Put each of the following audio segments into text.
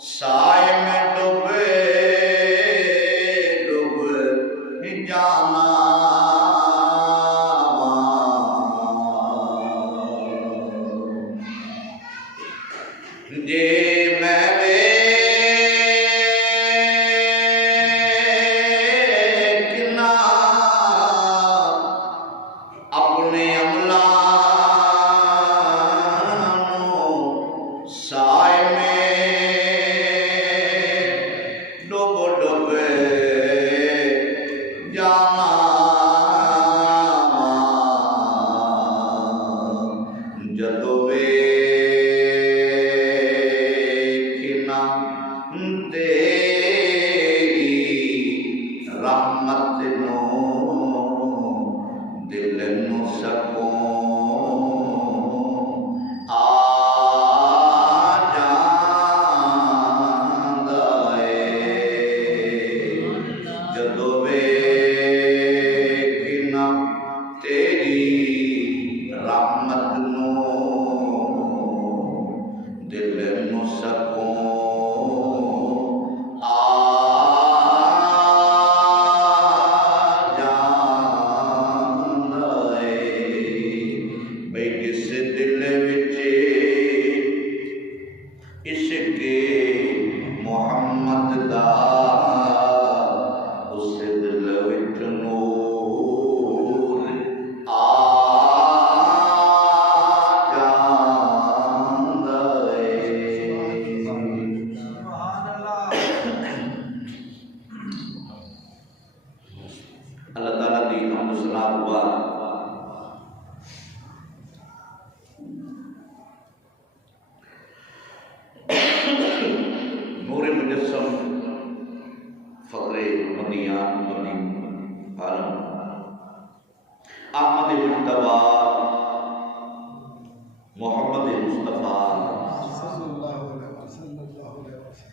سائے میں ڈوبے ڈوب جانا جے میں ویکھنا اپنے عملاں سائے میں ڈوب ڈوب جانا جدو ویکھنا تیری رحمت نو دل نو سکون آ جاندا اے جدو ویکھنا تیری رحمت نو دل نو سکون آ جاندا اے بھئی جس دل وچ عشق محمد دا اس دل وچ نور آ جاندا اے اللہ تعالیٰ دی حمد و ثنا دعا نور مجسم فخر مدیان مدی عالم احمد مجتبی محمد مصطفیٰ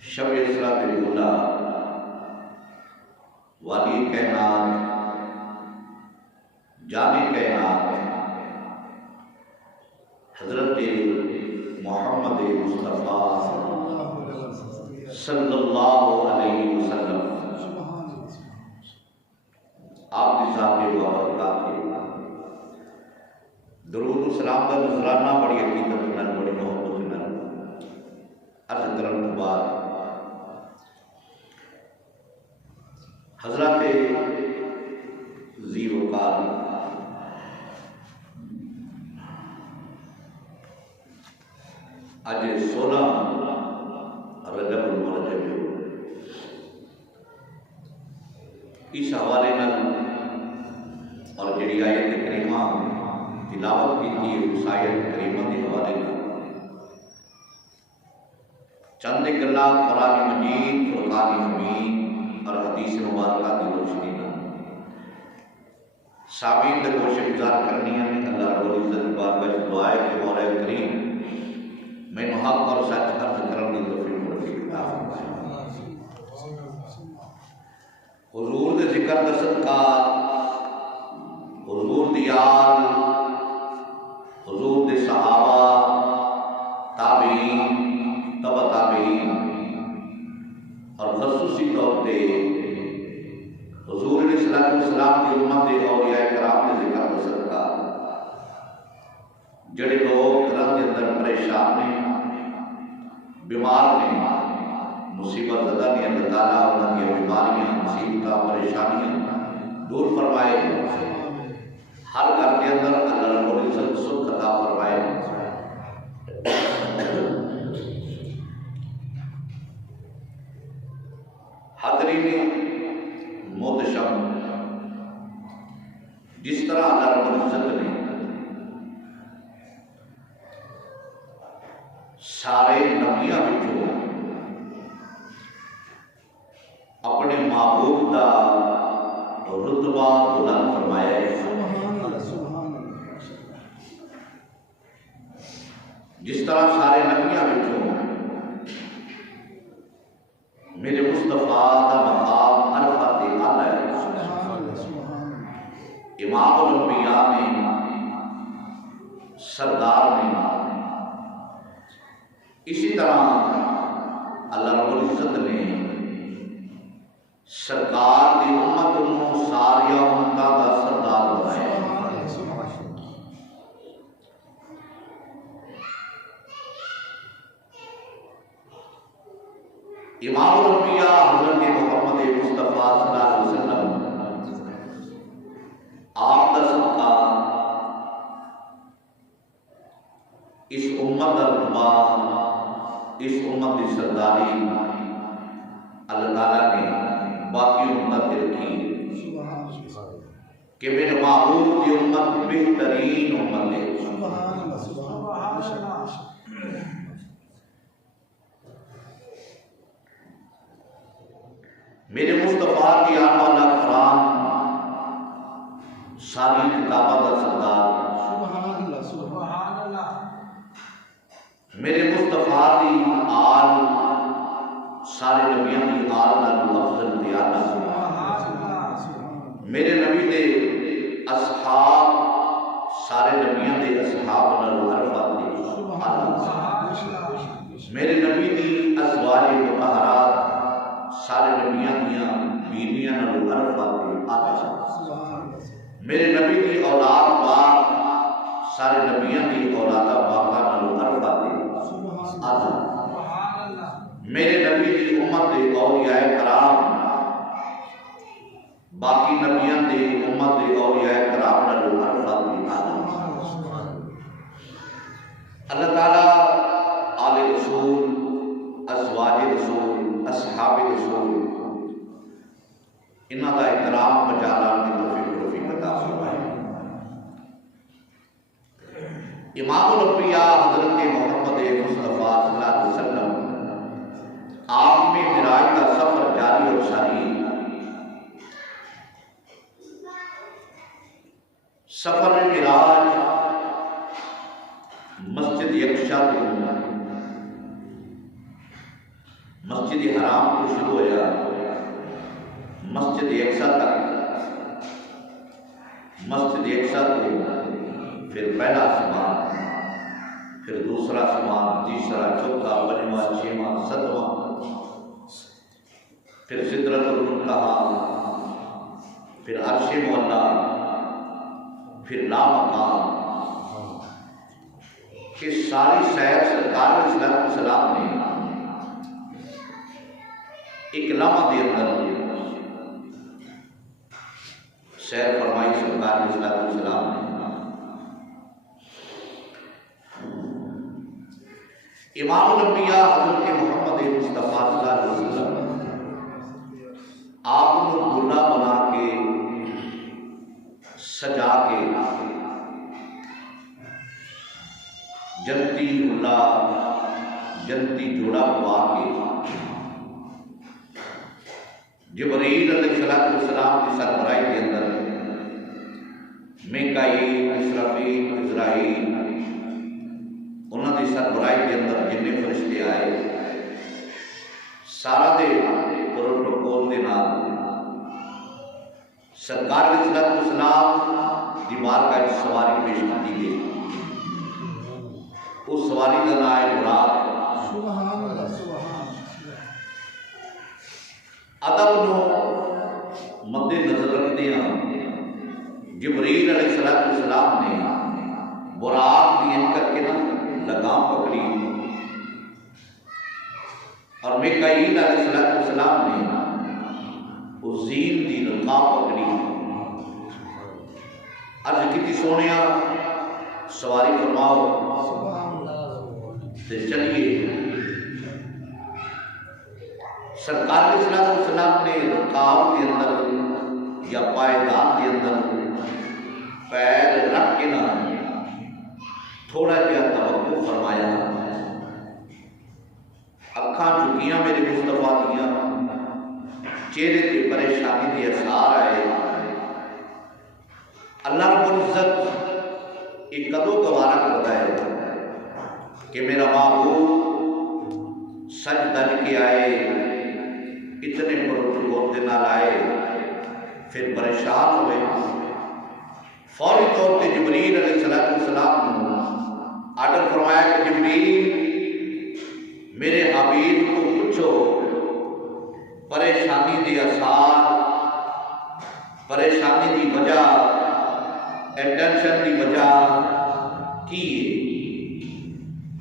شب اسراء الاولیٰ والی کائنات جانی کائنات حضرت محمد مصطفیٰ صلی اللہ علیہ وسلم آپ کی ذات و برکات درود و سلام کا نذرانہ بڑی حقیقت نال بڑی محبت نال عرض کرن تو بعد حضرت ذی وقار اج 16 رجب المرجب اس حوالے نال اور جڑی آیت کریمہ تلاوت کی تھی اس آیت کریمہ کے حوالے نال چند گلاں قرآن مجید فرقان حمید اور حدیث مبارکہ کی روشنی نال سامعین تے کوشش گزار کرنی ہے اللہ رب العزت بارگاہ وچ دعا ہے کہ مولا کریم میں حق اور سچ عرض کرنے کی توفیق عطا فرمائے حضور دے ذکر دا صدقہ حضور دی یاد حضور دے صحابہ تابعین تبع تابعین اور خصوصی طور پہ حضور علیہ السلام کی امت دے اولیاء کرام دے ذکر دا صدقہ جڑے لوگ گھراں دے اندر پریشان نے بیمار نے مصیبت زدہ نے اللہ تعالیٰ انہاں دی بیماریاں مصیبتاں پریشانیاں دور فرمائے ہر گھر کے اندر اللہ رب العزت سکھ عطا فرمائے حاضرین محتشم جس طرح اللہ رب العزت نے سارے نبیاں وچوں اپنے محبوب دا رتبہ بلند فرمایا ہے جس طرح سارے نبیاں وچوں میرے مصطفیٰ دا مقام عرفات اعلیٰ ہے امام الانبیاء نے سردار نے اسی طرح اللہ رب العزت نے سرکار دی امت نو ساریا امتاں دا سردار بنایا۔ امام الانبیاء حضرت محمد مصطفیٰ صلی اللہ علیہ وسلم آپ کا صدقہ اس امت کا رتبہ، اس امت کی سرداری اللہ تعالیٰ نے باقی امت سے رکھی کہ میرے محبوب کی امت بہترین امت ہے۔ میرے مصطفیٰ کی آن والا قرآن ساری کتابوں کا سردار، میرے مصطفیٰ کی آل سارے نبیوں کی آل نال افضل زیادہ، میرے نبی دے اصحاب سارے نبیوں دے اصحاب نال عرفت دی، میرے نبی دی ازواج مطہرات سارے نبیاں دیاں بیویاں نال عرفت دی آتا، میرے نبی دی اولاد پاک سارے نبیاں دی اولاد پاکاں نال عرفت دی آتا، میرے نبی دی امت دے اولیاء کرام باقی نبیاں دی امت دے اولیاء کرام نال عرفت دی آتا۔ اللہ تعالیٰ آل رسول، ازواج رسول، اصحاب رسول انہاں دا احترام بچا لانے کی توفیق عطا فرمائے۔ امام الانبیاء حضرت محمد مصطفیٰ صلی اللہ علیہ وسلم آپ میں معراج کا سفر جاری اور ساری، سفر معراج مسجد یکشا کو مسجد حرام کو شروع ہوا، مسجد یکساں تک، مسجد یکساں کو پھر پہلا آسمان، پھر دوسرا آسمان، تیسرا، چوتھا، پنجواں، چھواں، ساتواں، پھر سدرۃ المنتہا، پھر عرش معلیٰ، پھر لامقام۔ کہ ساری سیر سرکار علیہ السلام نے ایک لمحہ دے اندر سیر فرمائی سرکار علیہ السلام نے۔ امام الانبیاء حضرت محمد مصطفیٰ صلی اللہ علیہ وسلم آپ کو دلہا بنا کے سجا کے جنتی دلہا، جنتی جوڑا پوا کے جبرائیل علیہ السلام کی سربراہی کے اندر میکائیل، اسرافیل، عزرائیل انہوں نے سربراہی کے اندر جننے فرشتے آئے، سارا دے پروٹوکول دے نال سرکار علیہ السلام دی بارگاہ کا سواری پیش کی گئی۔ اس سواری کا نام ہے براق۔ سبحان اللہ، ادب نو مد نظر رکھتے ہیں جبرائیل علیہ السلام نے براق دی کر کے نا لگام پکڑی، اور میکائیل علیہ السلام نے اس زین دی لگام پکڑی۔ عرض کی سونیا سواری فرماؤ تے چلیے۔ سرکار علیہ السلام نے رکاب کے اندر یا پائیدان کے اندر پیر رکھ کے نہ تھوڑا جہا توقف فرمایا، اکھاں چکیاں میرے مصطفیٰ دیاں، چہرے تے پریشانی کے اثار آئے۔ اللہ رب العزت ایک کدو گوارا کرتا ہے کہ میرا محبوب سجدہ کے آئے، اتنے پروٹوکول کے نال آئے، پھر پریشان ہوئے۔ فوری طور پہ جبرائیل علیہ السلام نے آرڈر فرمایا کہ جبرائیل میرے حبیب کو پوچھو پریشانی دی اثار، پریشانی دی وجہ، ٹینشن دی وجہ کی ہے؟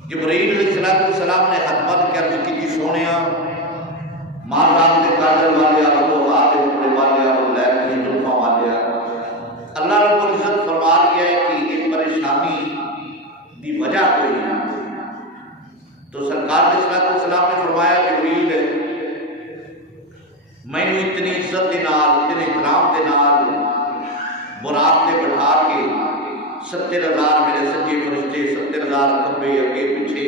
جبرائیل علیہ السلام نے ہاتھ بن کے عرض کی سونیا ماں رات کے کاجل والے آلو آتے اپنے والے آلو لے کے جلفہ والے اللہ رب العزت فرما گیا ہے کہ یہ پریشانی دی وجہ کوئی ہے۔ تو سرکار علیہ السلام نے فرمایا جبرائیل میں نے اتنی عزت دے نال، اتنے اکرام دے نال براق تے بٹھا کے 70,000 میرے سجے فرشتے، 70,000 کھبے اگے پیچھے،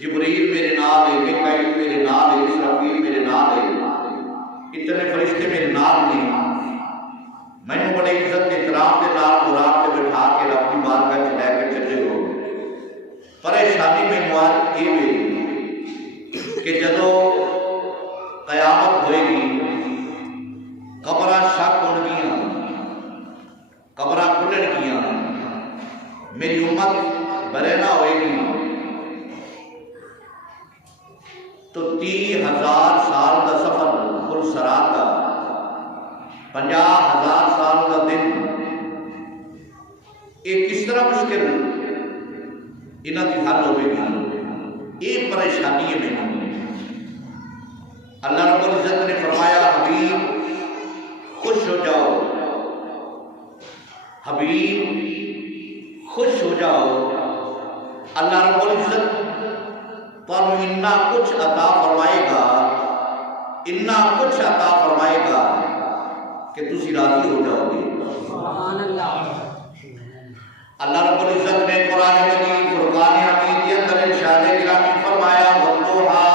جبرائیل میرے نال ہے، میکائیل میرے نال ہے، اسرافیل میرے نال ہے، اتنے فرشتے میرے نال نے میں نے بڑے عزت احترام دے نال براق تے بٹھا کے رب کی بارگاہ وچ لے کے چلے ہو۔ پریشانی میں مواد یہ ہے کہ جدو قیامت ہوئے گی قبرہ شک ہون گیاں، قبرہ کھلن گیاں، میری امت برینا ہوئے گی تو 30,000 سال کا سفر پل سرات کا، 50,000 سال کا دن، یہ کس طرح مشکل انہاں کی حل ہوئے گی؟ یہ پریشانی ہے میں اللہ رب العزت نے فرمایا حبیب خوش ہو جاؤ، حبیب خوش ہو جاؤ، اللہ رب العزت تمہیں اتنا کچھ عطا فرمائے گا، اتنا کچھ عطا فرمائے گا کہ تسی راضی ہو جاؤ گے۔ سبحان اللہ۔ اللہ رب العزت نے قرآن مجید فرقان حمید کے اندر ارشاد گرامی فرمایا والضحیٰ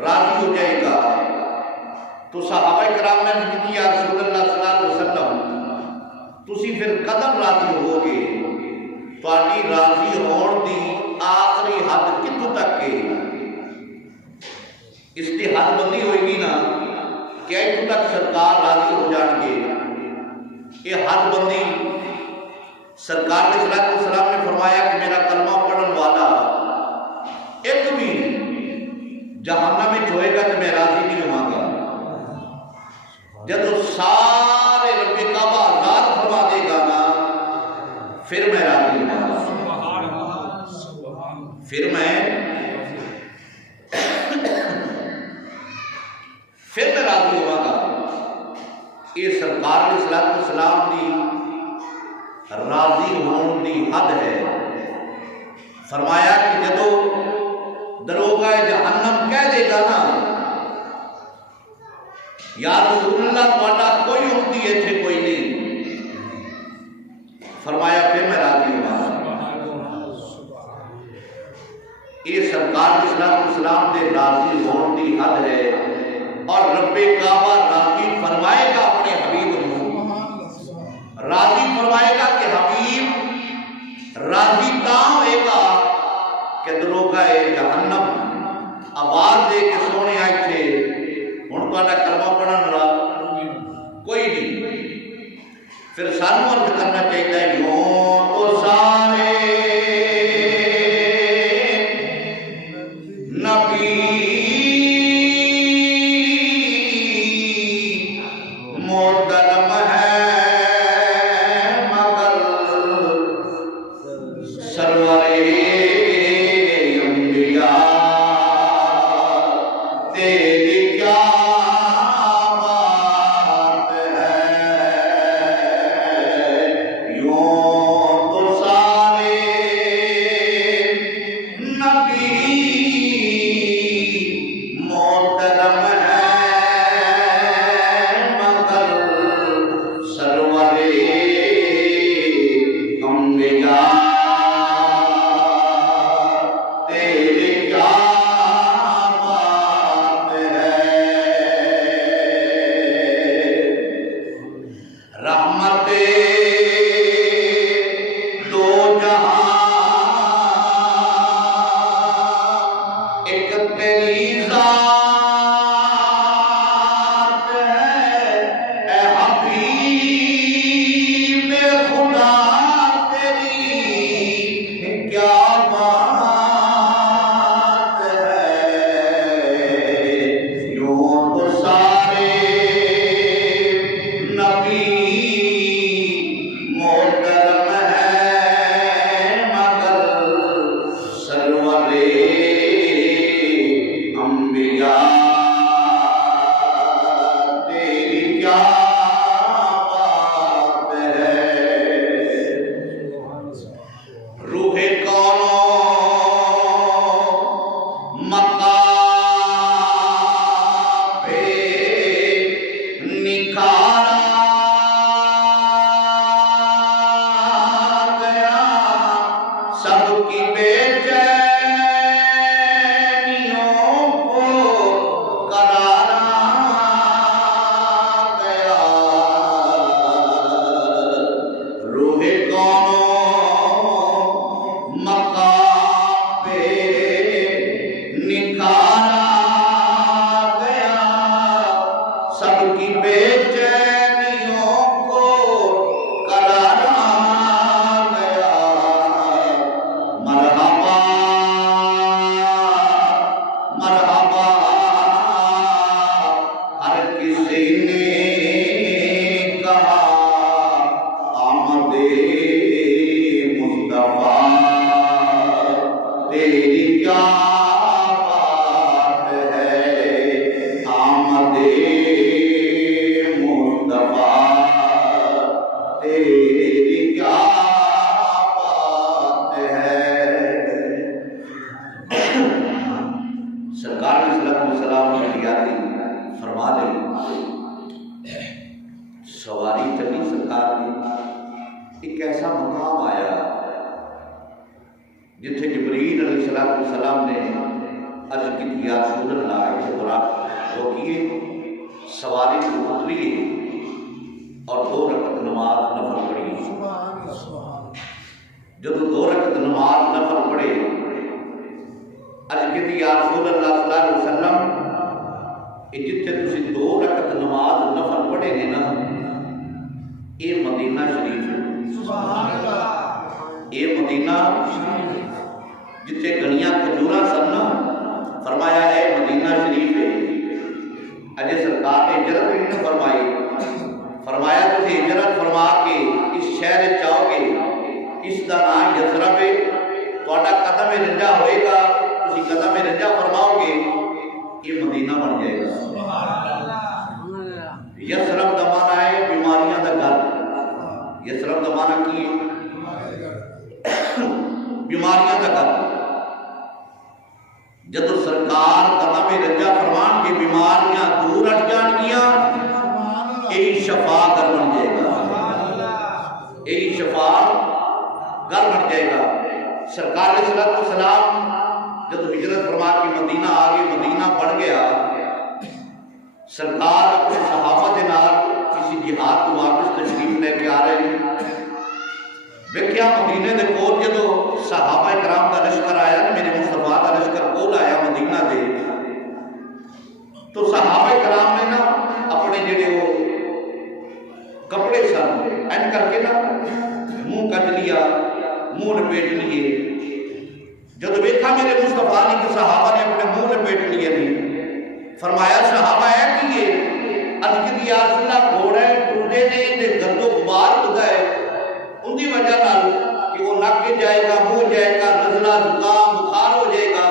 راضی ہو جائے گا۔ تو صحابہ کرام نے کہا یا رسول اللہ صلی اللہ علیہ وسلم تسی پھر قدم راضی ہو گے، تہاڈی راضی ہون دی آخری حد کتوں تک ہے؟ اس دی حد بندی ہوئے گی نا کہ اتوں تک سرکار راضی ہو جان گے۔ یہ حد بندی سرکار علیہ السلام نے فرمایا کہ میرا کلمہ پڑھن والا ایک بھی جہنم میں ہوئے گا تو میں راضی نہیں ہوں گا۔ جب سارے رب کعبہ آزاد فرما دے گا نا پھر میں راضی ہوں گا، پھر میں راضی ہوں گا۔ یہ سرکار علیہ السلام دی راضی ہون دی حد ہے۔ فرمایا کہ جدو دروغہ جہنم کہہ دے گا نا یا رسول اللہ تہاڈا کوئی امتی ایتھے کوئی نہیں، فرمایا پھر میں راضی ہوں گا۔ یہ سرکار علیہ السلام دے راضی ہون دی حد ہے، اور رب کعبہ راضی فرمائے گا اپنے حبیب کو، راضی فرمائے گا کہ حبیب راضی تاں ہوئے گا کہ دروغہ جہنم آواز دے کے سونے آئی تھے ہن تہاڈا کلمہ پڑھن والا کوئی نہیں۔ پھر سانوں عرض کرنا چاہیے یوں تو سارے نبی محترم ہے مگر سرور روح کونو مکہ پہ نکھارا گیا، سب کی بے چینیوں کو قرارا گیا، روح کونو مکہ پہ نکھارا گیا، سب کی بے چینیوں کو قرارا گیا، مرحبا مرحبا ہر کسی نے کہا، آمد مصطفیٰ تیری کیا بات ہے، آمد مصطفیٰ تیری کیا بات ہے۔ سرکار علیہ السلام شریعتی فرما دے، سواری چلی سرکار کی، ایک ایسا مقام آیا جتھے جبریل علیہ السلام نے عرض کی یا رسول اللہ اتنے براق روکیے، سواری کو اتریے اور 2 رکعت نماز نفل پڑھیے۔ جب 2 رکعت نماز نفل پڑھے، عرض کی یا رسول اللہ صلی اللہ علیہ وسلم جتھے تسی 2 رکعت نماز نفل پڑھے گے نا، یہ مدینہ شریف ہے، یہ مدینہ جتھے گھڑیاں کھجوراں سن، فرمایا اے مدینہ شریف ہے۔ اجے سرکار نے ہجرت بھی نہیں فرمائی، فرمایا تسی ہجرت فرما کے اس شہر چاہو گے، اس دا نام یثرب ہے، تہاڈا قدم رنجا ہوئے گا، تسی قدم رنجا فرماؤ گے، یہ مدینہ بن جائے گا۔ یثرب دا معنی ہے بیماریاں دا گھر، یثرب دا معنی کی ہے؟ بیماریاں دا گھر۔ جدو سرکار قدم رنجا فرمان کے بیماریاں دور ہٹ جان گیا، یہی شفا گھر بن جائے گا، یہی شفا گھر بن جائے گا۔ سرکار علیہ السلام جدو ہجرت فرما کے مدینہ آگے، مدینہ بڑھ گیا، سرکار اپنے صحابہ کے نال کسی جہاد کو واپس تشریف لے کے آ رہے ہیں۔ ویکھیا مدینے دے کول جدو صحابہ کرام دا لشکر آیا نا، میرے مصطفیٰ دا لشکر کول آیا مدینہ دے، تو صحابہ کرام نے نا اپنے جڑے وہ کپڑے سن این کر کے نا منہ کٹ لیا، منہ لپیٹ لیے۔ جدو ویکھا میرے مصطفیٰ نے کہ صحابہ نے اپنے منہ لپیٹ لیے نہیں، فرمایا صحابہ ہے کہ یہ عرض کی یا رسول اللہ گھوڑے ٹوٹے نے تے گرد و غبار اڑا ہے، ان کی وجہ نال کہ وہ نک جائے گا، منہ جائے گا، نزلہ زکام بخار ہو جائے گا،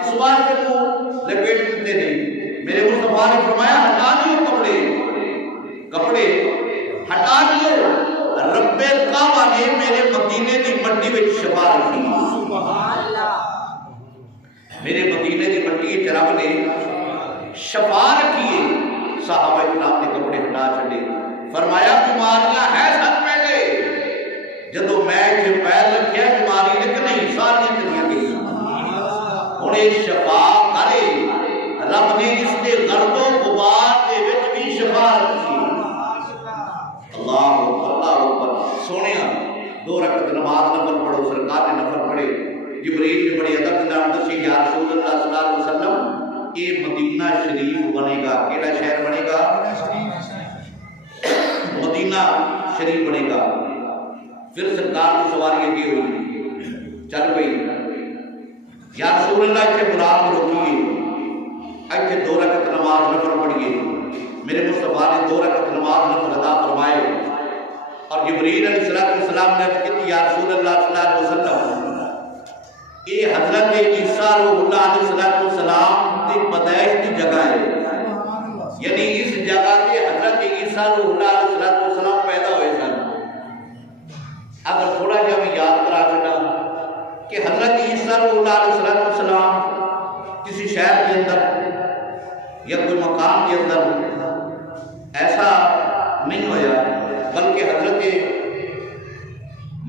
اس واسطے منہ لپیٹ دیتے نہیں۔ میرے مصطفیٰ نے فرمایا ہٹا دیو کپڑے ہٹا دیو، رب کعبہ نے میرے مدینے کی مٹی میں شفا رکھی، میرے مدینے کی مٹی رب نے شفا رکھی ہے۔ صحابہ کرام نے کپڑے ہٹا چھڑے، فرمایا بیماریاں ہے سب پہلے، جدو میں جو پیر رکھیا بیماری ایک نہیں ساری دنیا کی انہیں شفا کرے، رب نے اس کے غرب و غبار دے وچ بھی شفا رکھی۔ اللہ اکبر، سونے 2 رکعت نماز نفل پڑھو، سرکار نے نفل پڑھے، جبریل نے بڑی ادب کے نام دسی یا رسول اللہ صلی اللہ علیہ وسلم یہ مدینہ شریف بنے گا، کیڑا شہر بنے گا؟ مدینہ شریف بنے گا۔ پھر سرکار کی سواری اگے ہوئی، چل پئی، یا رسول اللہ اتنے برات روکیے، اتنے 2 رکعت نماز نفل پڑھیے۔ میرے مصطفیٰ نے 2 رکعت نماز نفل ادا فرمائے، اور جبریل علیہ السلام نے عرض کی یا رسول اللہ صلی اللہ علیہ وسلم یہ حضرت عیسیٰ روح اللہ علیہ السلام کی پیدائش کی جگہ ہے، یعنی اس جگہ سے حضرت عیسیٰ روح اللہ علیہ السلام پیدا ہوئے سن۔ اگر تھوڑا جا میں یاد کرا چڑھا رسول اللہ علیہ وسلم کسی شہر کے اندر یا کوئی مقام کے اندر ایسا نہیں ہویا، بلکہ حضرت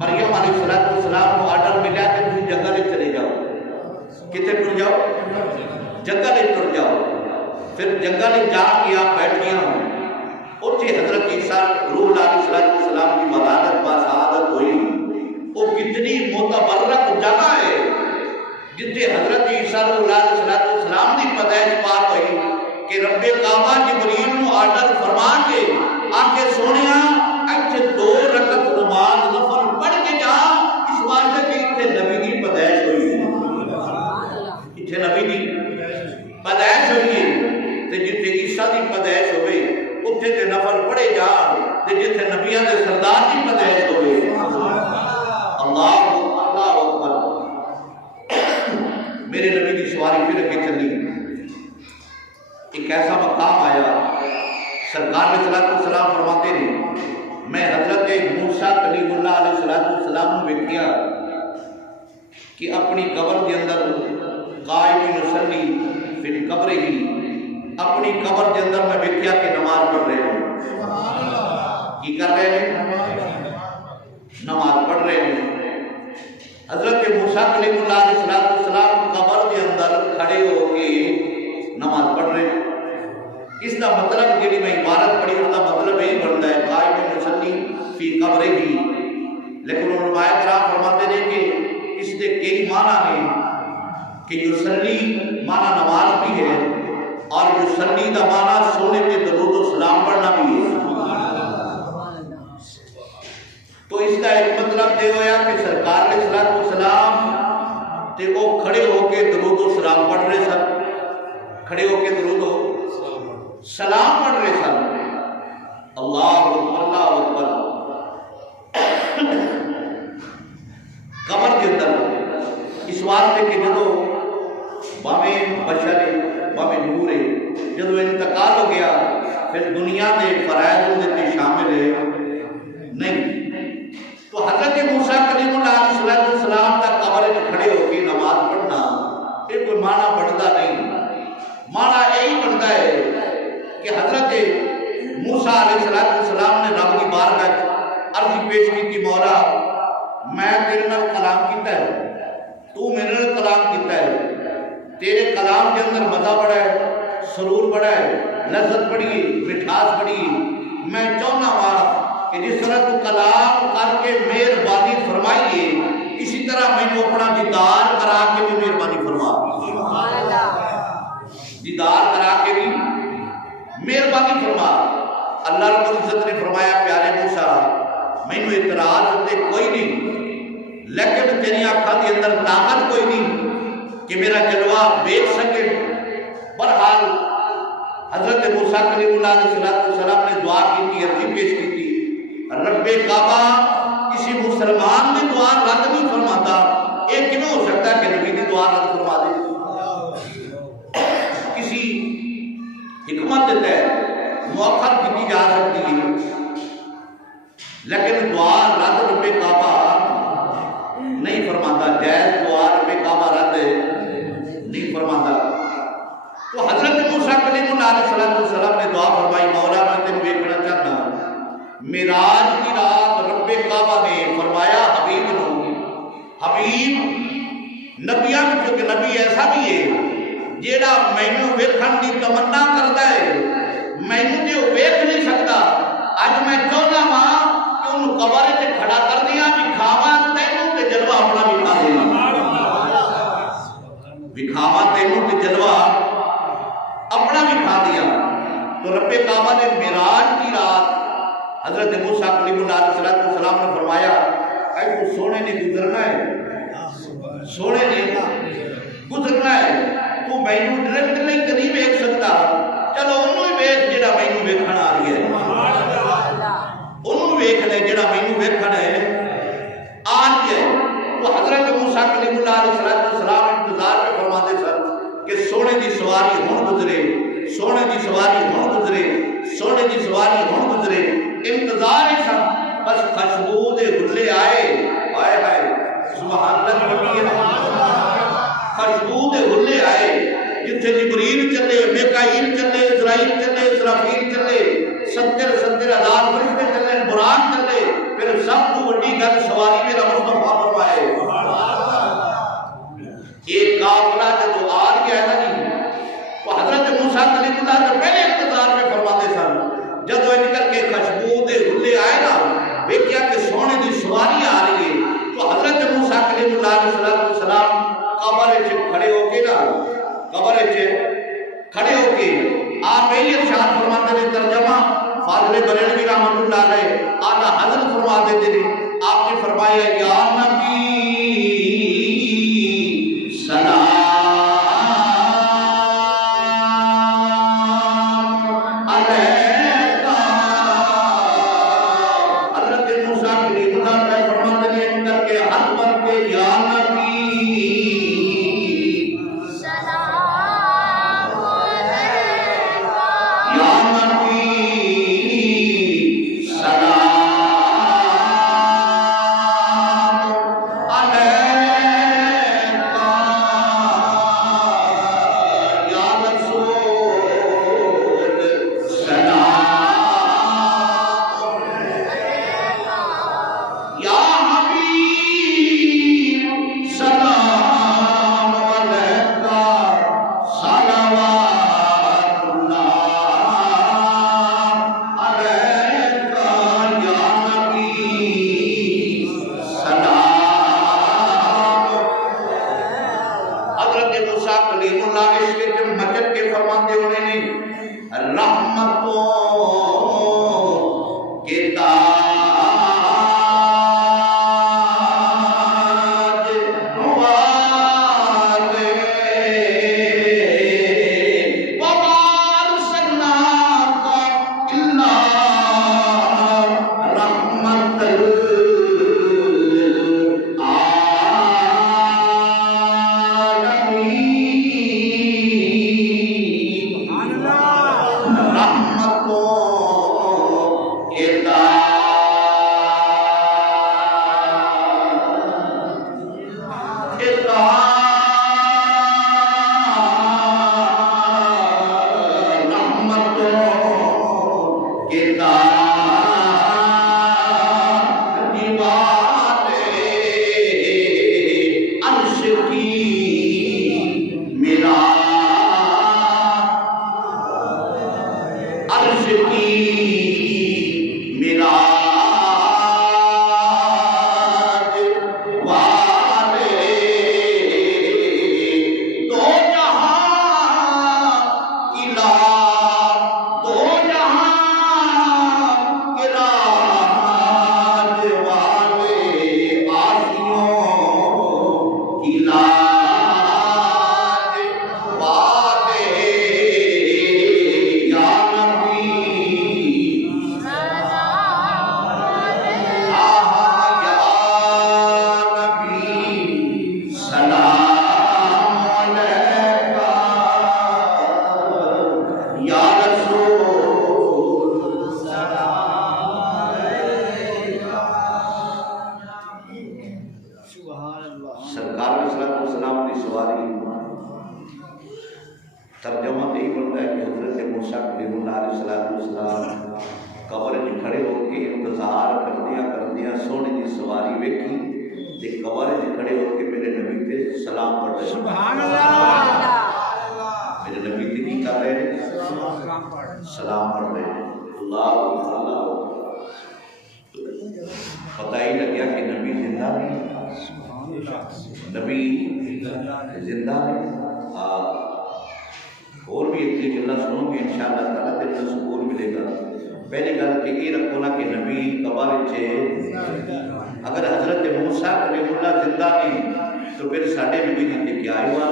مریم علیہ السلام کو آرڈر ملا کہ تم جنگل میں چلے جاؤ. کتنے ٹر جاؤ؟ جنگل میں ٹر جاؤ. پھر جنگل میں جا کے آپ بیٹھیاں اتنے حضرت عیسیٰ روح اللہ علیہ السلام کی ولادت با سعادت ہوئی. وہ کتنی متبرک جگہ ہے جتنے حضرت عیسیٰ روح اللہ علیہ السلام کی پیدائش پاک ہوئی کہ رب کعبہ جبریل نو آرڈر فرما کے آکے سونیا اچھے 2 رکعت نماز نفل پڑھ کے جا، اس واسطے کہ اتنے نبی کی پیدائش ہوئی ہے. اتنے نبی کی پیدائش ہوئی ہے تے جتنے عیسیٰ کی پیدائش ہوئے اتنے تے نفل پڑھے جا تے جتنے نبیاں دے سردار کی پیدائش ہوئے. اللہ اکبر. میرے نبی کی سواری پھر اگے چلی. ایک ایسا مقام آیا سرکار علیہ السلام فرماتے ہیں میں حضرت موسیٰ کلیم اللہ علیہ السلام نے ویکھیا کہ اپنی قبر کے اندر قائم یصلی فی القبر ہی، اپنی قبر کے اندر میں ویکھیا کہ نماز پڑھ رہے ہیں. کی کر رہے ہیں؟ نماز پڑھ رہے ہیں. حضرت موسیٰ کلیم اللہ علیہ السلام قبر کے اندر کھڑے ہو کے نماز پڑھ رہے ہیں. اس کا مطلب جی میں عبارت پڑھی اس کا مطلب یہی بنتا ہے قائم یصلی فی قبر ہی. لیکن علماء کرام فرماتے ہیں کہ اس کے کئی معنی ہیں کہ یصلی معنی نماز بھی ہے اور یصلی کا معنی سونے پہ درود و سلام پڑھنا بھی ہے. تو اس کا ایک مطلب یہ ہوا کہ سرکار علیہ السلام تے وہ کھڑے ہو کے درود و سلام پڑھ رہے سن، کھڑے ہو کے درود و سلام پڑھ رہے سن. اللہ اکبر اللہ اکبر. قبر کے اندر اس واسطے کہ جدو باویں بشر باویں نور ہے، جدو انتقال ہو گیا پھر دنیا کے فرائض اندر شامل ہے نہیں. تو حضرت موسیٰ کلیم اللہ علیہ السلام کا قبر میں کھڑے ہو کے نماز پڑھنا یہ کوئی معنی بنتا نہیں. معنی یہی بنتا ہے کہ حضرت موسیٰ علیہ السلام نے رب کی بارگاہ عرض پیش کی کہ مولا میں تیرے نال کلام کیتا ہے، تو میرے نال کلام کیتا ہے، تیرے کلام کے اندر مزہ بڑا ہے، سرور بڑا ہے، لذت بڑی ہے، مٹھاس بڑی ہے. میں چاہنا ہوا کہ جس طرح تو کلام کر کے مہربانی فرمائیے اسی طرح میں نے اپنا دیدار کرا کے بھی مہربانی فرما. دیدار کرا کے بھی مہربانی فرما. اللہ رب العزت نے فرمایا پیارے موسیٰ میں نے اعتراض ہوتے کوئی نہیں، لیکن تیری آنکھوں کے اندر طاقت کوئی نہیں کہ میرا جلوہ دیکھ سکے. بہرحال حضرت موسیٰ کلیم اللہ علیہ السلام نے دعا کی تھی، عرضی پیش کی تھی. رب کعبہ کسی مسلمان کی دعا رد نہیں فرماتا. یہ کیوں ہو سکتا ہے کہ نبی کی دعا رد فرما دے؟ کسی حکمت دیتا ہے مؤخر کی جا سکتی ہے، لیکن دعا رد رب کعبہ نہیں فرماتا. جائز دعا رب کعبہ رد نہیں فرماتا. تو حضرت موسیٰ کلیم اللہ علیہ السلام نے دعا فرمائی مولا میں تینوں دیکھنا چاہتا ہوں. معراج کی رات رب کعبہ نے فرمایا حبیب نو، حبیب نبیاں جو کہ نبی ایسا بھی ہے جیڑا مینوں ویکھن دی تمنا کرتا ہے، مینوں جو ویکھ نہیں سکتا. اج میں چاہنا وا کہ انہوں قبر تے کھڑا کر دیا وکھاواں تینوں تے جلوہ اپنا وکھا دیا، وکھاواں تینوں تے جلوہ اپنا وکھا دیا. تو رب کعبہ نے معراج کی رات حضرت موسیٰ کلیم اللہ علیہ السلام نے فرمایا اے تو سونے نے گزرنا ہے، سونے نے گزرنا ہے، تو مینوں ڈائریکٹلی تو نہیں ویکھ سکتا، چلو انہوں ہی ویکھ جڑا مینوں ویکھن آ رہی ہے، انہوں ویکھ لے جڑا مینوں ویکھن ہے آ رہی ہے. تو حضرت موسیٰ کلیم اللہ علیہ السلام انتظار میں فرماتے سن کہ سونے دی سواری ہون گزرے، سونے دی سواری ہون گزرے، سونے دی سواری ہون گزرے. انتظار ہی سن. بس خوشبو دے حلے آئے، ہائے ہائے سبحان اللہ. پیچھے جبریل چلے، میکائیل چلے، اسرائیل چلے، اسرافیل چلے، 70,000 فرشتے چلے، براق چلے، پھر سب کو بڑی گل سواری میرا مصطفیٰ فرمائے ایک قافلہ جب آ گیا ہے نا جی، تو حضرت موسیٰ کلیم اللہ کے پہلے انتظار میں فرماتے سن جب وہ نکل کے خوشبو دے گلے آئے نا ویکھیا کہ سونے دی سواری آ رہی ہے، تو حضرت موسیٰ کلیم اللہ علیہ السلام قبر وچ کھڑے ہو کے نا قبر وچ کھڑے ہو کے آپ یہی ارشاد فرماتے ہیں، ترجمہ فاضل بریلوی رحمۃ اللہ علیہ آقا حضرت فرماتے تھے، آپ نے فرمایا یا نبی سلام ترجمہ یہی بنتا ہے کہ حضرت موسیٰ کلیم اللہ علیہ السلام قبر وچ کھڑے ہو کے انتظار کردیاں سونے دی سواری ویکھی تے قبر وچ کھڑے ہو کے میرے نبی تے سلام پڑھ رہے سبحان اللہ، میرے نبی تے کی کر رہے ہیں سلام پڑھ رہے ہیں اللہ اللہ پتہ ہی لگیا کہ نبی زندہ نہیں، نبی زندہ نہیں۔ اور بھی ایک گلا سنو گے انشاءاللہ تعالیٰ دل کا سکون ملے گا۔ پہلی گل کہ یہ رکھو نا کہ نبی قبر وچ اگر حضرت موسیٰ کلیم اللہ زندہ نہیں تو پھر ساڈے نبی دی تے کیا ہوا؟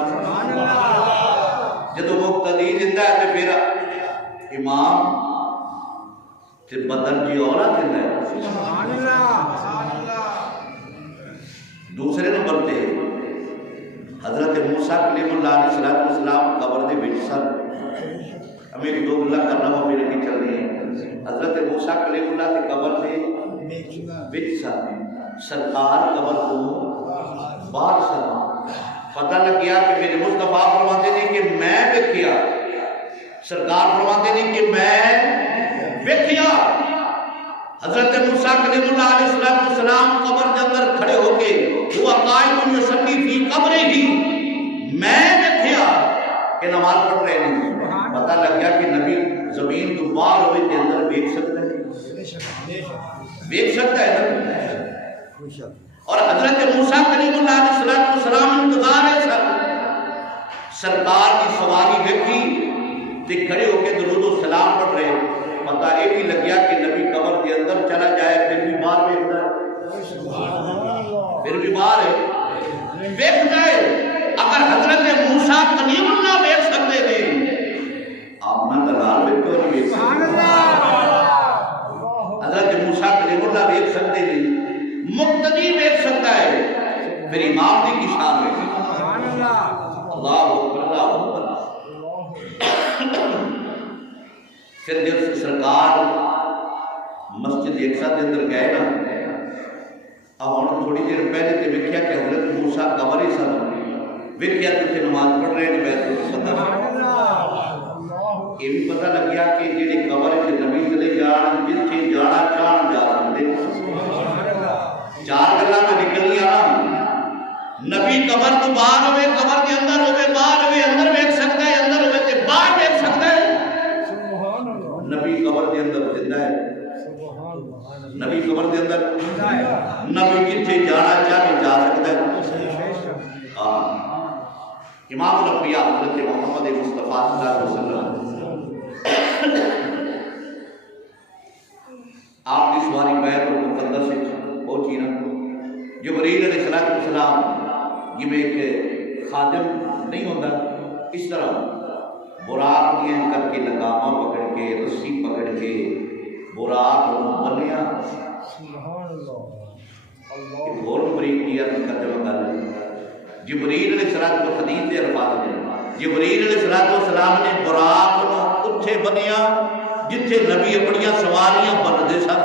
جدو مقتدی زندہ ہے تو پھر امام تے بدر جی اولاد زندہ ہے۔ دوسرے نمبر تے حضرت موسیٰ کلیم اللہ علیہ السلام قبر دے وچ سن۔ میری دو گلا کرنا ہوا میرے کی چل رہی ہیں۔ حضرت موسیٰ کلیم اللہ کی قبر دے وچ سن، سرکار قبر کو باہر سن۔ پتہ لگ گیا کہ میرے مصطفیٰ فرماتے ہیں کہ میں ویکھیا سرکار فرماتے ہیں کہ میں ویکھیا حضرت موسیٰ کلیم اللہ علیہ السلام قبر کے اندر کھڑے ہو کے وہ قائم یصلی فی قبرہ ہی میں ویکھیا کہ نماز پڑھ رہے ہیں پتہ لگ گیا کہ نبی زمین تو باہر ہوئے کے اندر دیکھ سکتا ہے دیکھ سکتا ہے اور حضرت موسیٰ کلیم اللہ علیہ السلام انتظار ہے سرکار کی سواری دیکھی تے کھڑے ہو کے درود و سلام پڑھ رہے پتہ یہ بھی لگ گیا کہ نبی قبر کے اندر چلا جائے پھر بھی باہر دیکھتا ہے پھر بھی باہر ہے دیکھ جائے اگر حضرت موسیٰ کلیم اللہ دیکھ سکتے تھے آپ نہ دلال میں کیوں نہیں دیکھ سکتے حضرت موسیٰ کلیم اللہ دیکھ سکتے تھے مقتدی دیکھ سکتا ہے پھر امام دی کی شان میں اللہ اکبر اللہ اکبر پھر جب سرکار مسجد ایکسا کے اندر گئے نا اب ہم تھوڑی دیر پہلے تے ویکھیا کہ حضرت موسیٰ قبر ہی سن ویکھیا تے نماز پڑھ رہے ہیں بیت المقدس یہ بھی پتہ لگ گیا کہ جڑے قبر سے نبی چلے جان جتھے جانا چاہن جا سکتے چار گلاں میں نکلیا نبی قبر تو باہر ہوئے قبر کے اندر ہوئے باہر ہوئے اندر ویکھ سکتا ہے اندر ہوئے تے باہر ویکھ سکتا ہے نبی قبر کے اندر زندہ ہے نبی قبر کے اندر نبی جتھے جانا چاہے جا سکتا ہے امام الانبیاء حضرت محمد مصطفیٰ صلی اللہ علیہ وسلم آپ کی سواری بیت المقدس سے پہنچی نا جبرائیل علیہ السلام یہ میں ایک خادم نہیں ہوتا اس طرح براق دیا کر کے لگامہ پکڑ کے رسی پکڑ کے براق بنیا ایک اور بریک کیا مقدمہ کر جبرائیل علیہ السلام کو حدیث دے الفاظ دے جبرائیل علیہ السلام نے براق کو اتھے بنیا جتھے نبی اپنیاں سواریاں بندے سن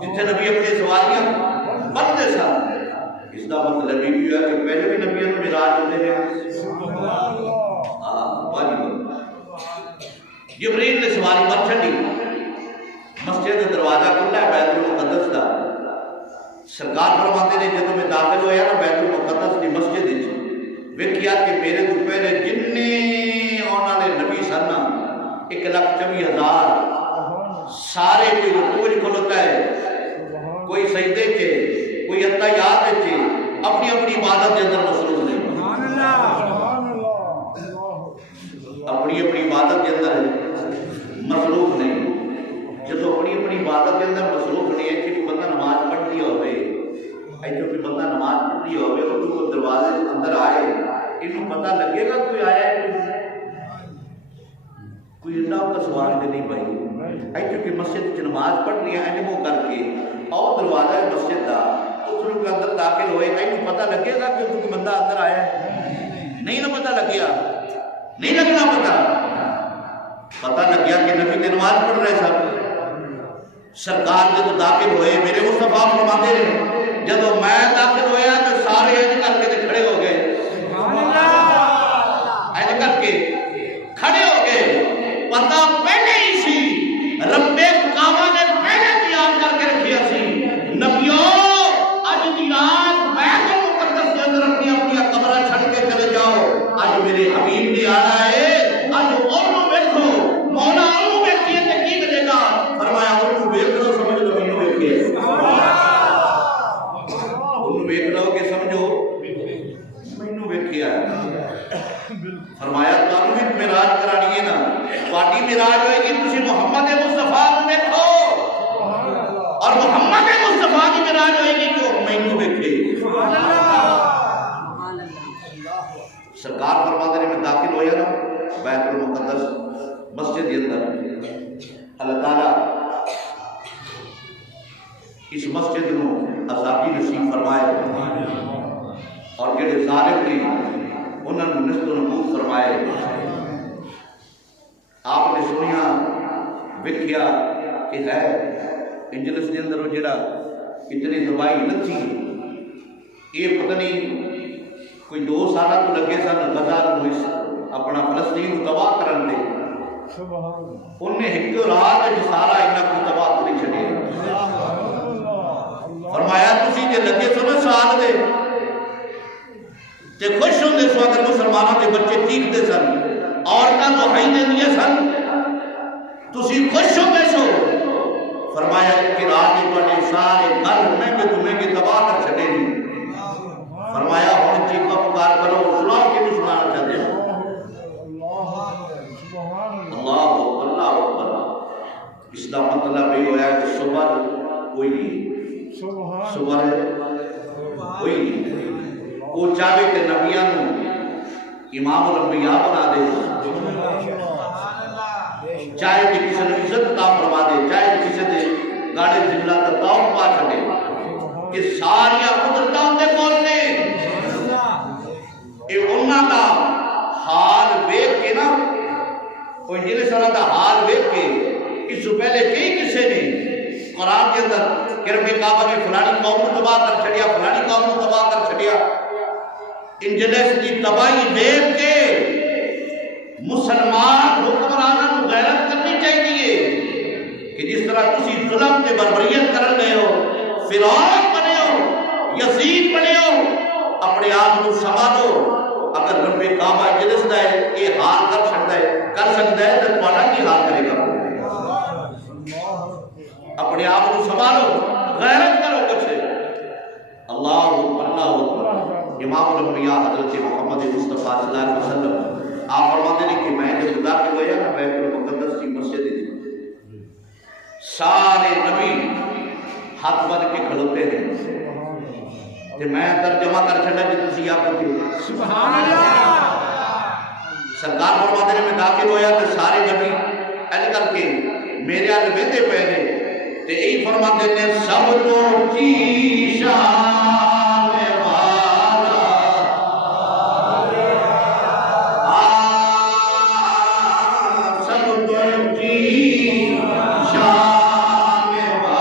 جتھے نبی اپنی سواریاں بندے سن اس کا مطلب یہ بھی ہے کہ پہلے بھی نبیوں میں معراج ہوتے ہیں جبرائیل نے سواری پر چھڈی مسجد کا دروازہ کھلا ہے بیت المقدس کا سرکار فرماتے ہیں جب میں داخل ہویا نا بیت المقدس کی مسجد وچ ویکھیا کہ میرے تو پہلے جننے آنے والے نبی سن 1,24,000 سارے کوئی رکوع وچ کھلوتا ہے کوئی سجدے چ کوئی اتحیات چ اپنی اپنی عبادت کے اندر مصروف نہیں اپنی اپنی عبادت کے اندر مصروف نہیں جب اپنی اپنی عبادت کے اندر مصروف نہیں ہے کہ کوئی بندہ نماز پڑھ رہی ہوئے ایسے کوئی بندہ نماز پڑھ رہی ہوئے اور کوئی دروازے کے اندر آئے انہوں پتہ لگے گا کوئی آیا ہے کوئی اللہ کا سوال دے نہیں بھائی ایسے کہ مسجد کی نماز پڑھ رہی ہے اینمو کر کے اور دروازہ ہے مسجد کا اس کے اندر داخل ہوئے اینوں پتہ لگے گا کہ کوئی بندہ اندر آیا ہے نہیں نہ پتہ لگ گیا نہیں لگنا پتہ لگ گیا کہ نبی نماز پڑھ رہے سب سرکار جب داخل ہوئے میرے مصطفیٰ فرماتے ہیں جب میں داخل ہویا تو سارے ایج کر کے کھڑے ہو گئے ایج کر کے کھڑے ہو گئے پتہ پہلے ہی سی رب کعبہ نے پہلے تیار کر کے رکھیا سی نبیوں اج دی رات بیت المقدس کے اندر اپنی اپنی قبریں چھڑ کے چلے جاؤ اج میرے حبیب نے آنا ہے اج اونوں ویکھو مولا اونوں ویکھیے تے کی ملے گا فرمایا اونوں ویکھ لو سمجھ لو مینوں ویکھیے اونوں ویکھ لو کہ سمجھو مینوں ویکھیا فرمایا تانوں بھی معراج کرانی ہے نا تہاڈی معراج ہوئے گی تسی محمد مصطفیٰ نوں ویکھو اور محمد مصطفیٰ کی معراج ہوئے گی کہ مینوں ویکھے سرکار فرماتے ہیں میں داخل ہویا نا بیت المقدس مسجد کے اندر اللہ تعالیٰ اس مسجد نو آزادی نصیب فرمائے اور جڑے ظالم تھے انہوں نے نست و نبوت فرمائے آپ نے سنیا ویکھیا کہ ہے انجلس کے اندر وہ جڑا اتنی دوائی نہ تھی یہ پتہ نہیں کوئی 2 سالہ تو لگے سن غزہ نو اپنا فلسطین تباہ کرن دے انہیں ایک رات سارا انہاں کو تباہ کری چھڑے فرمایا تسی جے لگے سو نا سال دے تے خوش ہوندے سو اگر مسلمانوں دے بچے چیخدے سن عورتاں دہائی دیندیاں سن تسی خوش ہوندے سو فرمایا کہ رات تواڈے سارے گھر میں تمہیں کے تباہ کر چھڑے نہیں فرمایا ہن چیخا پکار کرو سناؤ کہ سنانا چاہتے ہو اللہ اکبر اس کا مطلب یہ ہوا کہ صبر کوئی نہیں صبر کوئی نہیں وہ چاہے کہ نبیاں امام الانبیاء بنا دے چاہے کہ کسی نے عزت عطا فرما دے چاہے کہ کسی نے گاڑے جملہ تطاوق پا چھڑے یہ ساری قدرتاں دے کول نے یہ انہاں دا حال ویکھ کے نا کوئی جنہیں سارا دا حال ویکھ کے اس سے پہلے کئی کسے نے قرآن کے اندر کہ رب کعبہ نے فلانی قوم کو تباہ کر چھڑیا فلانی قوم کو تباہ کر چھڑیا ان جنہیں کی تباہی دیکھ کے مسلمان حکمرانوں غیرت کرنی چاہیے کہ جس طرح تسی ظلم تے بربریت کرن گئے ہو فرعون بنے ہو یزید بنے ہو اپنے آپ کو سنبھالو اگر رب کعبہ جلس دا ہے یہ حال کر سکتا ہے تو تمہارا کی حال کرے گا اپنے آپ کو سنبھالو غیرت کرو کچھ اللہ امام الانبیاء حضرت محمد مصطفیٰ صلی اللہ علیہ وسلم آپ فرماتے ہیں کہ میں نے خدا کے گویا نا بیت المقدس کی مسجد تھی سارے نبی ہاتھ بن کے کھڑوتے ہیں کہ میں ترجمہ کر چھڑا کہ تسی آپ کو سبحان اللہ سرکار فرماتے ہیں میں داخل ہویا تو سارے نبی ایل کر کے میرے آل بیتے پہنے تے ای فرماتے ہیں سب تو کی شان والا سب تو کی شان والا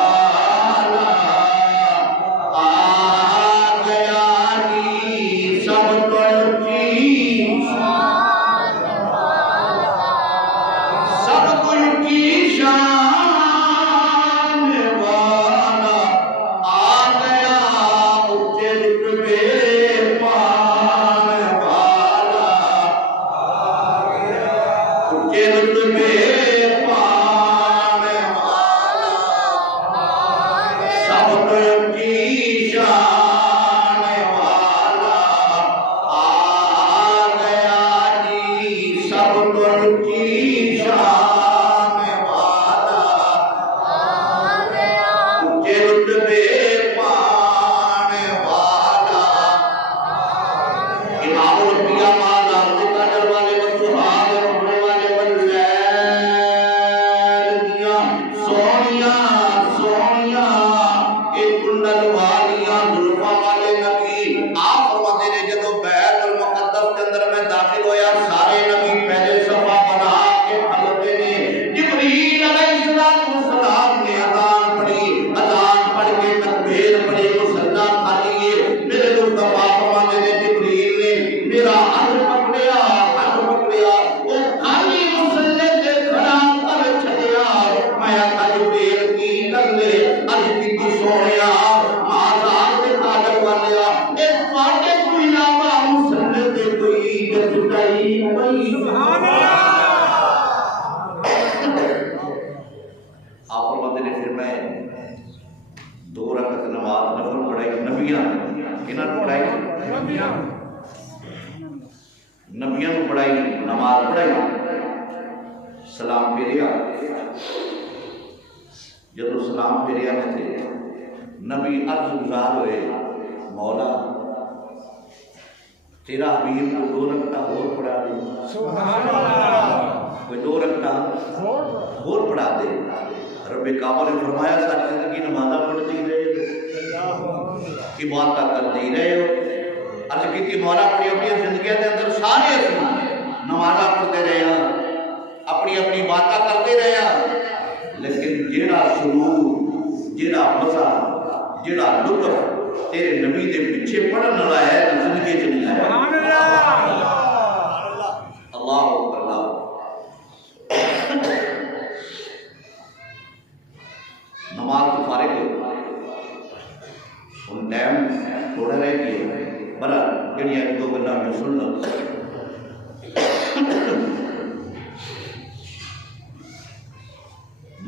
نبیوں کو پڑھائی نماز پڑھائی سلام پھیریا جب سلام پھیریا میں تھے نبی عرض گزار ہوئے مولا تیرا حبیب کو 2 رکعتاں اور پڑھا دے کوئی 2 رکعتاں اور پڑھا دے رب کعبہ نے فرمایا ساری زندگی نمازہ پڑھتی رہے عبادت کرتی رہے ہو عرض کی تھی مولا اپنی اپنی زندگی کے اندر سارے نمازہ پڑھتے رہے اپنی اپنی باتیں کرتے رہے لیکن جیڑا سرور جیڑا مزہ جیڑا لطف تیرے نبی دے پیچھے پڑھن والا ہے زندگی چ نہیں آیا جڑیاں ایک دو گلاں میں سن لو.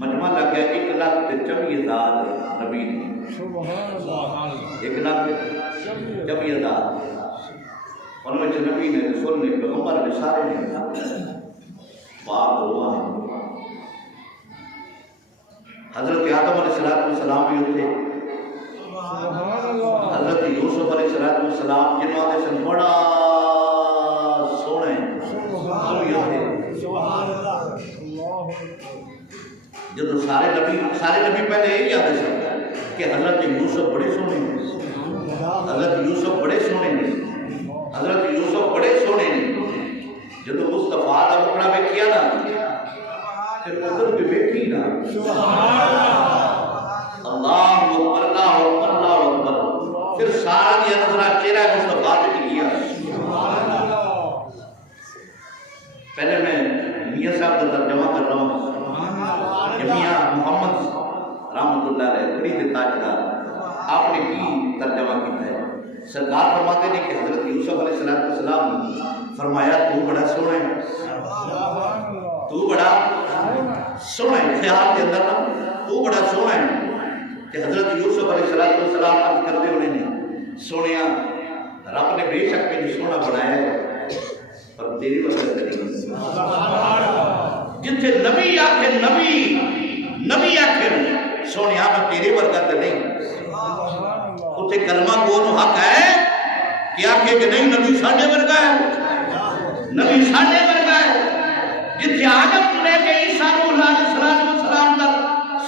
مجمع لگ گیا 1,24,000 نبی نے. 1,24,000 ان میں نبی نے رسول نے پیغمبر نے سارے نے پاک ہوا. حضرت آدم علیہ السلام بھی ہوتے, حضرت یوسف علیہ السلام جنہوں نے سن بڑا سونے بھی ہوتے. جب سارے نبی پہلے یہی یاد ہے کہ حضرت یوسف بڑے سونے ہیں, حضرت یوسف بڑے سونے ہیں, حضرت یوسف بڑے سونے ہیں. جب مصطفیٰ کا مکڑا ویکھیا نا پھر ادھر بھی ویکھی نا. اللہ اکبر اللہ اکبر اللہ اکبر. پھر سارا دیا نظرہ چہرہ مصطفیٰ پہ کیا. پہلے میں میاں صاحب کا ترجمہ کر رہا ہوں. میاں محمد رحمت اللہ علیہ کھڑی کے تاجدار آپ نے کی ترجمہ کیا ہے. سرکار فرماتے ہیں کہ حضرت یوسف علیہ السلام فرمایا تو بڑا سونا ہے, تو بڑا سونا ہے. خیال کے اندر تو بڑا سونا ہے کہ حضرت یوسف علیہ السلام عرض کرتے ہوئے نے سونیا رب نے بے شک میں سونا بنایا ہے پر تیری وجہ سے نہیں. جتھے نبی آکھے نبی آکھے سونیا میں تیری ورگا تے نہیں. اتھے کلمہ کون حق ہے کہ آکھے کہ نہیں نبی ساڈے ورگا ہے, نبی ساڈے ورگا ہے. جتھے آدم تو لے کے عیسیٰ روح علیہ السلام تک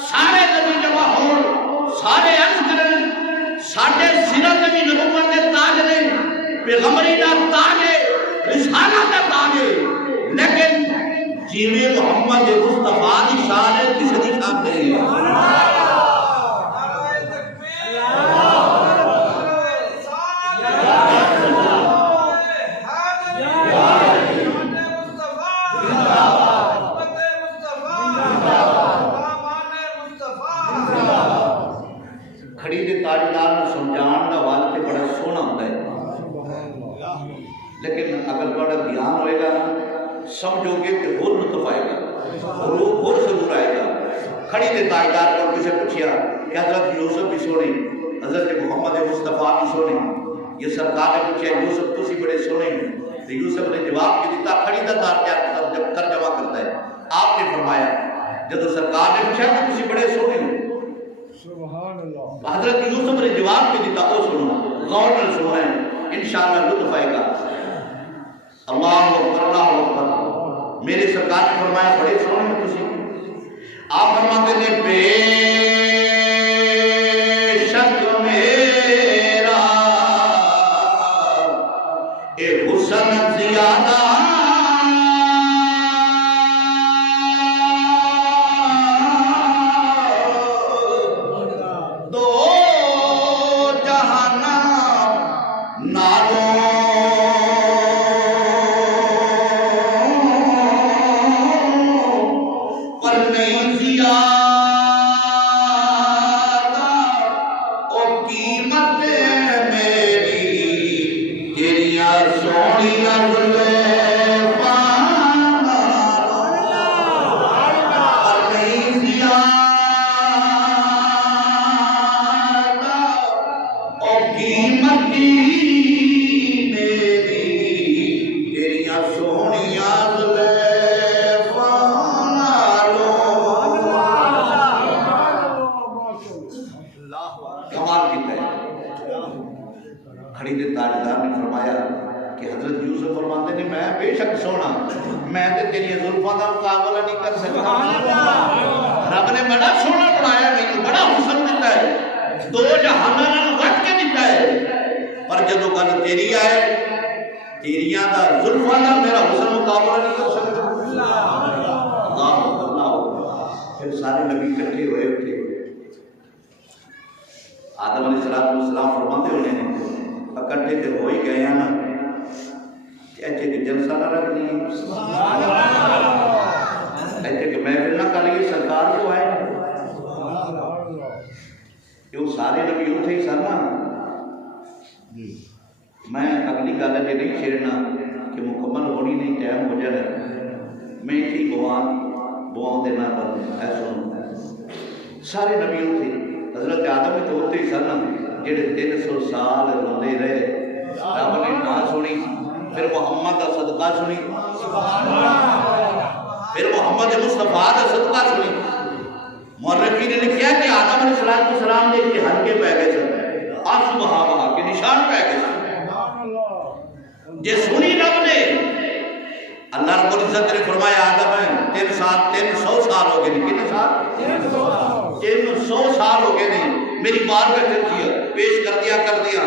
سارے نبی جمع ہو, سارے عرض کرن ساڈے سرہ نبی نبوت دے تاج نے, پیغمبری دا تاج ہے, رسالت دا تاج ہے. لیکن جیوے محمد مصطفیٰ کی شان ہے کسی کی شان نہیں ہے. کھڑی دے تاجدار نے سمجھان دا والد بڑا سونا ہوتا ہے, لیکن اگر بڑا دھیان ہوئے گا سمجھو گے کہ اور لطف آئے گا, اور ضرور آئے گا. کھڑی دے تاجدار کو کسے پوچھیا کہ حضرت یوسف بھی سونے, حضرت محمد مصطفیٰ بھی سونے. یہ سرکار نے پوچھا یوسف تسی بڑے سونے ہیں. یوسف نے جواب کی دیتا کھڑی دا ترجمہ کرتا ہے. آپ نے فرمایا جب سرکار نے پوچھا کہ تسی بڑے سونے ہیں, حضرت یوسف نے جواب کی دیتا او سنو, غور نہ سننا ہے, انشاءاللہ لطف آئے گا. اللہ اکبر اللہ اکبر. میرے سرکار نے فرمایا بڑے سونے ہیں تسی. آپ فرماتے ہیں بے شک میرا اے حسن زیادہ دو جہانا نالوں آدم علیہ السلام فرماتے ہونے نے اکٹھے تے ہو ہی گئے ہیں نا, ایچے کہ جلسہ نہ رکھ لی, ایچے کہ محفل نہ کر لی, سرکار کو آئے کہ وہ سارے نبی اٹھے ہی سر نا. میں اگلی گل اجے نہیں چھیڑنا کہ مکمل ہونی نہیں ٹائم ہو جانا، میں اسی بواؤں دینا پر ایسا سارے نبیوں تھے، حضرت آدم بھی تو ہوتے ہی سن جڑے 300 سال روندے رہے، رب نے نہ سنی، پھر محمد کا صدقہ سنی، پھر محمد مصطفیٰ کا صدقہ سنی۔ مورخین نے لکھا کہ آدم علیہ السلام نے کہ ہلکے پہ گئے سن، آنسو بہا بہا کے نشان پہ گئے سن۔ جے سنی رب نے، اللہ رب العزت نے فرمایا آدم ہے 300 سال ہو گئے، کتنے سال؟ 300 سال ہو گئے نہیں، میری بات میں پیش کر دیا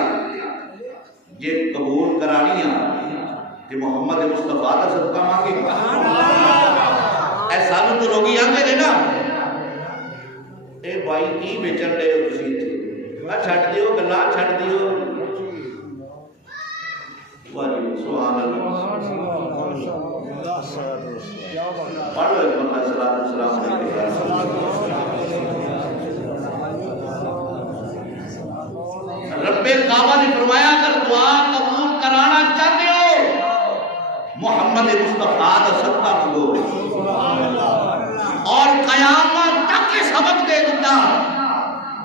جے قبول کرانیاں کہ محمد مصطفیٰ کا صدقہ مانگے ایسا تو لوگ ہی آتے ہیں نا، اے بھائی کی بیچن لے ہو کسی تھے، چھٹ دیو گلا چھٹ دیو، سبحان اللہ، پڑھ لو ایک مرتبہ صلاۃ والسلام علیہ۔ رب کعبہ نے فرمایا اگر دعا قبول کرانا چاہتے ہو محمد مصطفیٰ کا صدقہ مانگو، اور قیامت تک کے سبق دے دیتا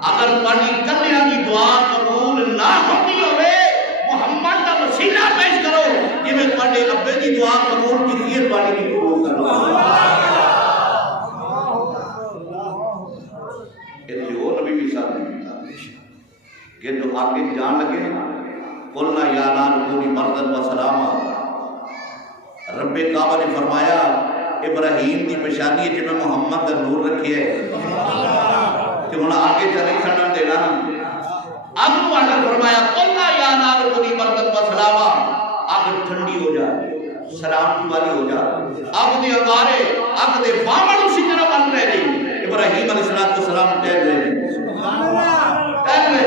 اگر تمہاری کلیاں کی دعا قبول نہ ہوتی ہوئے محمد کا وسیلہ پیش کرو کہ میں تمہارے ابے کی دعا قبول کی لیے تمہاری کی قبول کروں۔ ایسے وہ نبی بھی ساتھ کہ جو آگے جان لگے قلنا یا نار کونی بردن و سلاما، رب کعبہ نے فرمایا ابراہیم کی پشانی ہے جب محمد کا نور رکھے ہے کہ انہوں نے آگے چلے سڑن دینا، اب وہ آگے فرمایا قلنا یا نار کونی بردن و سلاما، آگ ٹھنڈی ہو جائے سلامتی والی ہو جائے، اب دے اگارے اب دے بامن اسی طرح بن رہے نہیں، ابراہیم علیہ السلام ٹہل رہے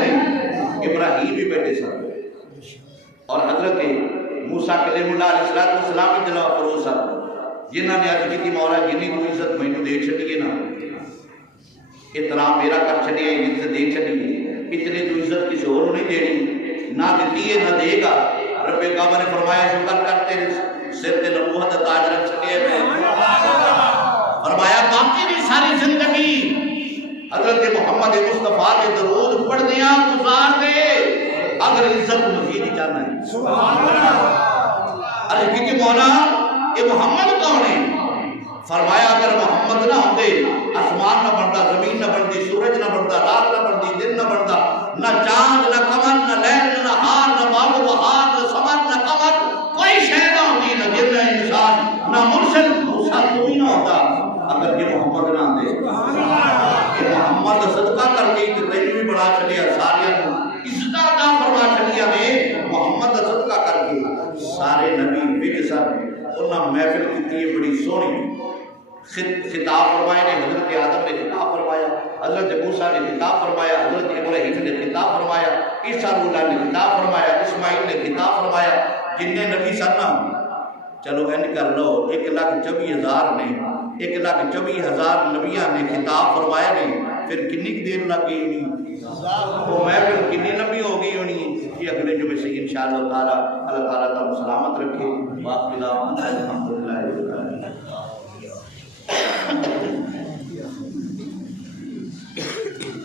نہیں، ابراہیم بھی بیٹھے سن اور حضرت موسیٰ کلیم اللہ علیہ السلام کی جلوہ فروز سن جنہاں نے عرض کی تھی مولا جنہی تو عزت میں نے دے چھڑیے نا، اتنا میرا کر چھڑیے عزت دے چھڑیے، اتنے تو عزت کسی اور نہیں دینی، نہ دیتی ہے نہ دے گا۔ رب کعبہ نے فرمایا شکر کرتے سر تے نبوت تاج رکھ چھڑیے میں، فرمایا باقی بھی ساری زندگی حضرت محمد مصطفیٰ کے درود پڑھ دیا گزار دے اگر عزت مزید جانا ہے۔ سبحان اللہ، ارے کیونکہ مولا یہ محمد کون ہے؟ فرمایا اگر محمد نہ ہوتے آسمان نہ بنتا، زمین نہ بنتی، سورج نہ بنتا، رات نہ بنتی، دن نہ بنتا، نہ چاند نہ قمر نہ لیل نہ نہار نہ باب و بہار نہ سمر نہ قمر، کوئی شے نہ ہوتی، نہ جن نہ انسان نہ مرسل، موسیٰ تو ہی نہ ہوتا اگر یہ محمد نہ آتے۔ یہ محمد صدقہ کر کے تینوں بھی بڑا چلیا، سارے عزت عطا فرما چلیا نے محمد صدقہ کر کے سارے نبی وچ سن، انہاں محفل کیتی ہے بڑی سونی، خطاب فرمائے نے حضرت آدم نے خطاب فرمایا، حضرت موسیٰ نے خطاب فرمایا، حضرت ابراہیم نے خطاب فرمایا، عیسیٰ اللہ نے خطاب فرمایا، اسماعیل نے خطاب فرمایا، جنہیں نبی سن چلو این کر لو 1,24,000 نے 1,24,000 نبیاں نے خطاب فرمایا نے، پھر کنی دیر لگ گئی ہونی، وہ محفل کنی لمبی ہو گئی ہونی کہ اگلے جمعے سے انشاءاللہ تعالیٰ اللہ تعالیٰ تعالیٰ سلامت رکھے۔ واقعہ الحمدللہ